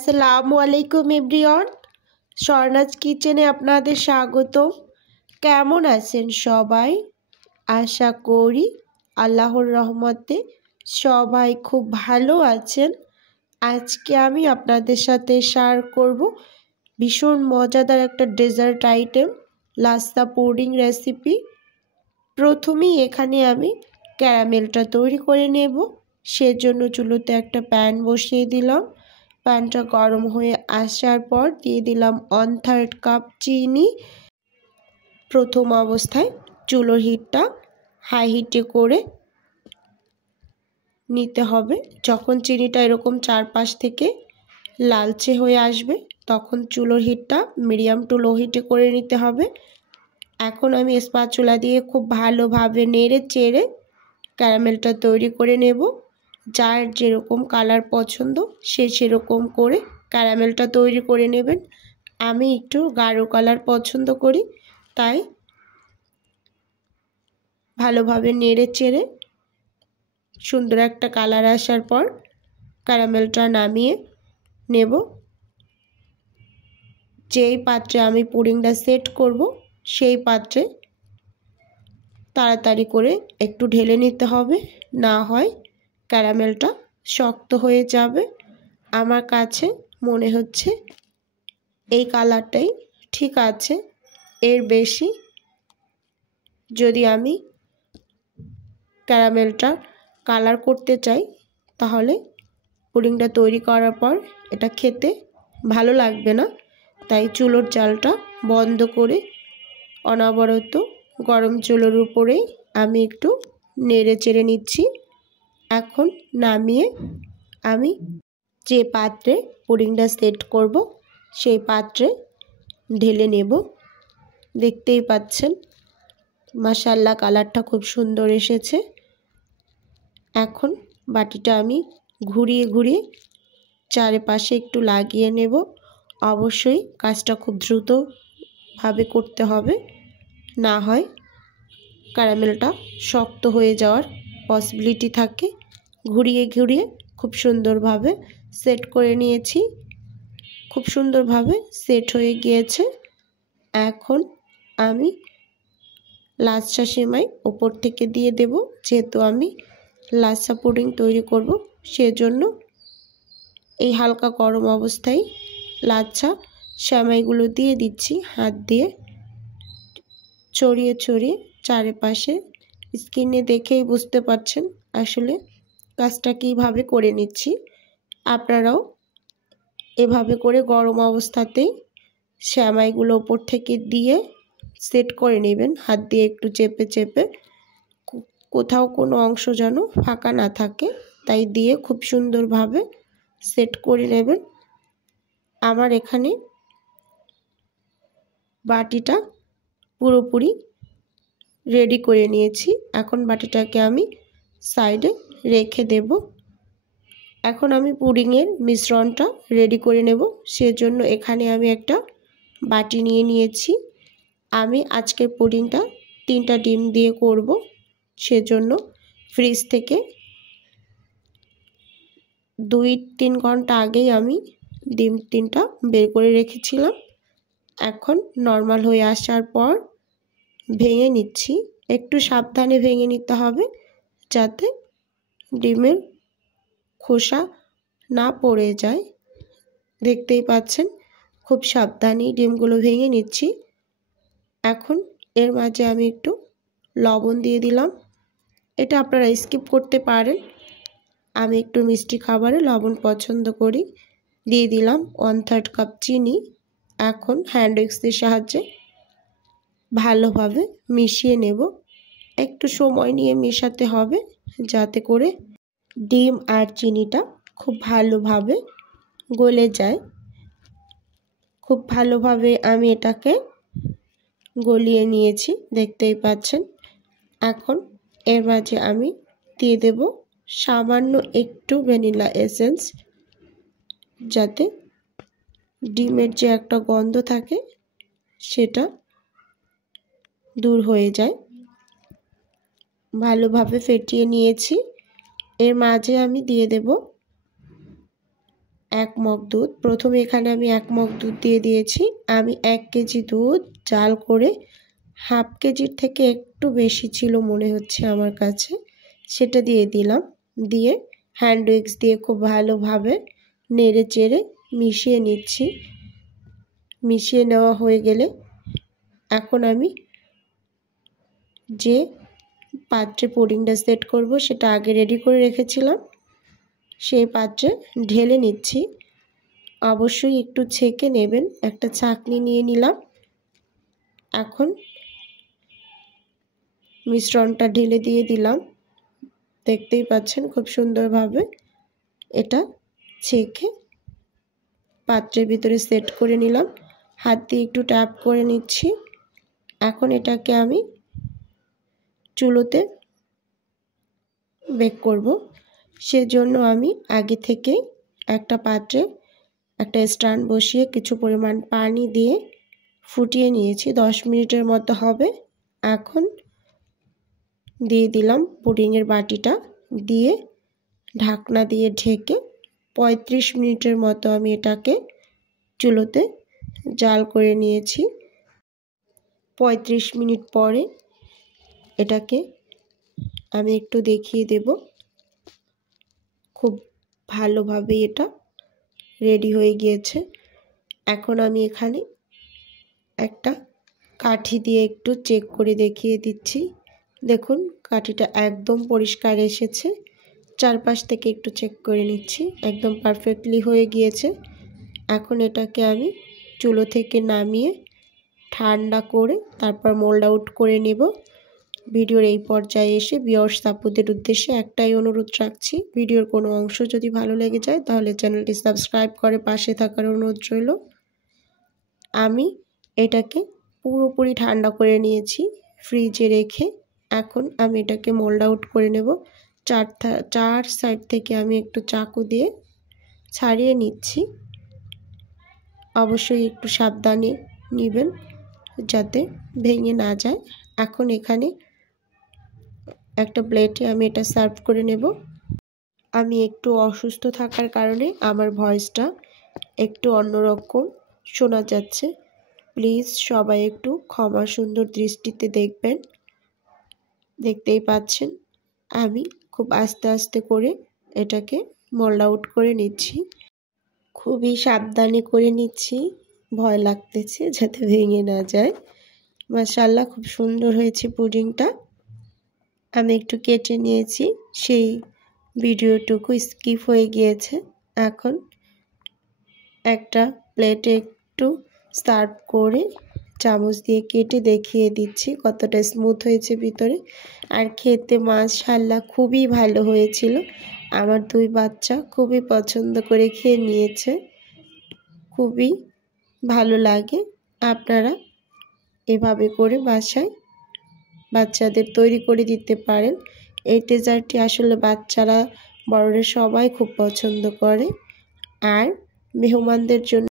আসসালামু আলাইকুম এভরিওয়ান, স্বর্ণাজ কিচেনে আপনাদের স্বাগতম। কেমন আছেন সবাই? আশা করি আল্লাহর রহমতে সবাই খুব ভালো আছেন। আজকে আমি আপনাদের সাথে শেয়ার করব ভীষণ মজাদার একটা dessert item, lachha pudding recipe. প্রথমেই এখানে আমি ক্যারামেলটা তৈরি করে নেব। সেজন্য চুলোতে একটা প্যান বসিয়ে দিলাম। প্যানটা গরম হয়ে আসার পর দিয়ে দিলাম 1/3 কাপ চিনি। প্রথম অবস্থায় চুলোর হিটটা হাই হিটে করে নিতে হবে। যখন চিনিটা এরকম চারপাশ থেকে লালচে হয়ে আসবে তখন চুলোর হিটটা মিডিয়াম টু লো হিটে করে নিতে হবে। এখন আমি স্প্যাচুলা দিয়ে খুব ভালোভাবে নেড়ে চেড়ে ক্যারামেলটা তৈরি করে নেব। যার যেরকম কালার পছন্দ সে সেরকম করে ক্যারামেলটা তৈরি করে নেবেন। আমি একটু গাঢ় কালার পছন্দ করি, তাই ভালোভাবে নেড়ে চেড়ে সুন্দর একটা কালার আসার পর ক্যারামেলটা নামিয়ে নেব। যেই পাত্রে আমি পুডিংটা সেট করব সেই পাত্রে তাড়াতাড়ি করে একটু ঢেলে নিতে হবে, না হয় ক্যারামেলটা শক্ত হয়ে যাবে। আমার কাছে মনে হচ্ছে এই কালারটাই ঠিক আছে। এর বেশি যদি আমি ক্যারামেলটা কালার করতে চাই তাহলে পুডিংটা তৈরি করার পর এটা খেতে ভালো লাগবে না। তাই চুলোর জালটা বন্ধ করে অনবরত গরম চুলোর উপরে আমি একটু নেড়ে চেড়ে নিচ্ছি। এখন নামিয়ে আমি যে পাত্রে পুডিংটা সেট করব সেই পাত্রে ঢেলে নেব। দেখতেই পাচ্ছেন মাশাআল্লাহ কালারটা খুব সুন্দর এসেছে। এখন বাটিটা আমি ঘুরিয়ে ঘুরিয়ে চারপাশে একটু লাগিয়ে নেব। অবশ্যই কাজটা খুব দ্রুতভাবে করতে হবে, না হয় ক্যারামেলটা শক্ত হয়ে যাওয়ার পসিবিলিটি থাকে। ঘুরিয়ে ঘুরিয়ে খুব সুন্দরভাবে সেট করে নিয়েছি। খুব সুন্দরভাবে সেট হয়ে গিয়েছে। এখন আমি লাচ্ছা সেমাই উপর থেকে দিয়ে দেব। যেহেতু আমি লাচ্ছা পুডিং তৈরি করব সেজন্য এই হালকা গরম অবস্থায় লাচ্ছা সেমাইগুলো দিয়ে দিচ্ছি। হাত দিয়ে ছড়িয়ে ছড়িয়ে চারপাশে, স্ক্রিনে দেখেই বুঝতে পারছেন আসলে কাজটা কীভাবে করে নিচ্ছি। আপনারাও এভাবে করে গরম অবস্থাতেই সেমাইগুলো উপর থেকে দিয়ে সেট করে নেবেন। হাত দিয়ে একটু চেপে চেপে, কোথাও কোনো অংশ যেন ফাঁকা না থাকে তাই দিয়ে খুব সুন্দরভাবে সেট করে নেবেন। আমার এখানে বাটিটা পুরোপুরি রেডি করে নিয়েছি। এখন বাটিটাকে আমি সাইডে রেখে দেব। এখন আমি পুডিংয়ের মিশ্রণটা রেডি করে নেব। সেজন্য এখানে আমি একটা বাটি নিয়ে নিয়েছি। আমি আজকের পুডিংটা 3টা ডিম দিয়ে করব, সেজন্য ফ্রিজ থেকে 2-3 ঘন্টা আগেই আমি ডিম 3টা বের করে রেখেছিলাম। এখন নর্মাল হয়ে আসার পর ভেঙে নিচ্ছি। একটু সাবধানে ভেঙে নিতে হবে যাতে ডিমের খোসা না পড়ে যায়। দেখতেই পাচ্ছেন খুব সাবধানেই ডিমগুলো ভেঙে নিচ্ছি। এখন এর মাঝে আমি একটু লবণ দিয়ে দিলাম। এটা আপনারা স্কিপ করতে পারেন, আমি একটু মিষ্টি খাবারে লবণ পছন্দ করি। দিয়ে দিলাম 1/3 কাপ চিনি। এখন হ্যান্ড উইক্সের সাহায্যে ভালোভাবে মিশিয়ে নেব। একটু সময় নিয়ে মেশাতে হবে যাতে করে ডিম আর চিনিটা খুব ভালোভাবে গলে যায়। খুব ভালোভাবে আমি এটাকে গলিয়ে নিয়েছি, দেখতেই পাচ্ছেন। এখন এর মাঝে আমি দিয়ে দেব সামান্য একটু ভ্যানিলা এসেন্স, যাতে ডিমের যে একটা গন্ধ থাকে সেটা দূর হয়ে যায়। ভালোভাবে ফেটিয়ে নিয়েছি। এর মাঝে আমি দিয়ে দেব 1 মগ দুধ। প্রথমে এখানে আমি 1 মগ দুধ দিয়ে দিয়েছি। আমি 1 কেজি দুধ জাল করে হাফ কেজির থেকে একটু বেশি ছিল মনে হচ্ছে আমার কাছে, সেটা দিয়ে দিলাম। দিয়ে হ্যান্ড উইক্স দিয়ে খুব ভালোভাবে নেড়ে চেড়ে মিশিয়ে নিচ্ছি। মিশিয়ে নেওয়া হয়ে গেলে এখন আমি যে পাত্রে পুডিংটা সেট করব সেটা আগে রেডি করে রেখেছিলাম, সেই পাত্রে ঢেলে নিচ্ছি। অবশ্যই একটু ছেঁকে নেবেন। একটা ছাঁকনি নিয়ে নিলাম। এখন মিশ্রণটা ঢেলে দিয়ে দিলাম। দেখতেই পাচ্ছেন খুব সুন্দরভাবে এটা ছেঁকে পাত্রের ভিতরে সেট করে নিলাম। হাত দিয়ে একটু ট্যাপ করে নিচ্ছি। এখন এটাকে আমি চুলোতে বেক করব। সেজন্য আমি আগে থেকে একটা পাত্রে একটা স্ট্যান্ড বসিয়ে কিছু পরিমাণ পানি দিয়ে ফুটিয়ে নিয়েছি। 10 মিনিটের মতো হবে। এখন দিয়ে দিলাম পুডিংয়ের বাটিটা, দিয়ে ঢাকনা দিয়ে ঢেকে 35 মিনিটের মতো আমি এটাকে চুলোতে জাল করে নিয়েছি। 35 মিনিট পরে এটাকে আমি একটু দেখিয়ে দেব। খুব ভালোভাবে এটা রেডি হয়ে গিয়েছে। এখন আমি এখানে একটা কাঠি দিয়ে একটু চেক করে দেখিয়ে দিচ্ছি। দেখুন কাঠিটা একদম পরিষ্কার এসেছে। চারপাশ থেকে একটু চেক করে নিচ্ছি, একদম পারফেক্টলি হয়ে গিয়েছে। এখন এটাকে আমি চুলো থেকে নামিয়ে ঠান্ডা করে তারপর মোল্ড আউট করে নেব। ভিডিওর এই পর্যায়ে এসে ভিউয়ার্স আপুদের উদ্দেশ্যে একটাই অনুরোধ রাখছি, ভিডিওর কোনো অংশ যদি ভালো লেগে যায় তাহলে চ্যানেলটি সাবস্ক্রাইব করে পাশে থাকার অনুরোধ রইল। আমি এটাকে পুরোপুরি ঠান্ডা করে নিয়েছি ফ্রিজে রেখে। এখন আমি এটাকে মোল্ড আউট করে নেব। চার সাইড থেকে আমি একটু চাকু দিয়ে ছাড়িয়ে নিচ্ছি। অবশ্যই একটু সাবধানে নেবেন যাতে ভেঙে না যায়। এখন এখানে একটা প্লেটে আমি এটা সার্ভ করে নেব। আমি একটু অসুস্থ থাকার কারণে আমার ভয়েসটা একটু অন্যরকম শোনা যাচ্ছে। প্লিজ সবাই একটু ক্ষমা সুন্দর দৃষ্টিতে দেখবেন। দেখতেই পাচ্ছেন আমি খুব আস্তে আস্তে করে এটাকে মোল্ড আউট করে নিচ্ছি। খুবই সাবধানে করে নিচ্ছি, ভয় লাগতেছে যাতে ভেঙে না যায়। মাশাআল্লাহ খুব সুন্দর হয়েছে পুডিংটা। আমি একটু কেটে নিয়েছি, সেই ভিডিওটুকু স্কিপ হয়ে গিয়েছে। এখন একটা প্লেটে একটু সার্ভ করে চামচ দিয়ে কেটে দেখিয়ে দিচ্ছি কতটা স্মুথ হয়েছে ভিতরে। আর খেতে মাশাআল্লাহ খুবই ভালো হয়েছিল। আমার 2 বাচ্চা খুবই পছন্দ করে খেয়ে নিয়েছে। খুবই ভালো লাগে। আপনারা এভাবে করে বাসায় বাচ্চাদের তৈরি করে দিতে পারেন। এই ডেজার্টটি আসলে বাচ্চারা বড়রা সবাই খুব পছন্দ করে। আর মেহমানদের জন্য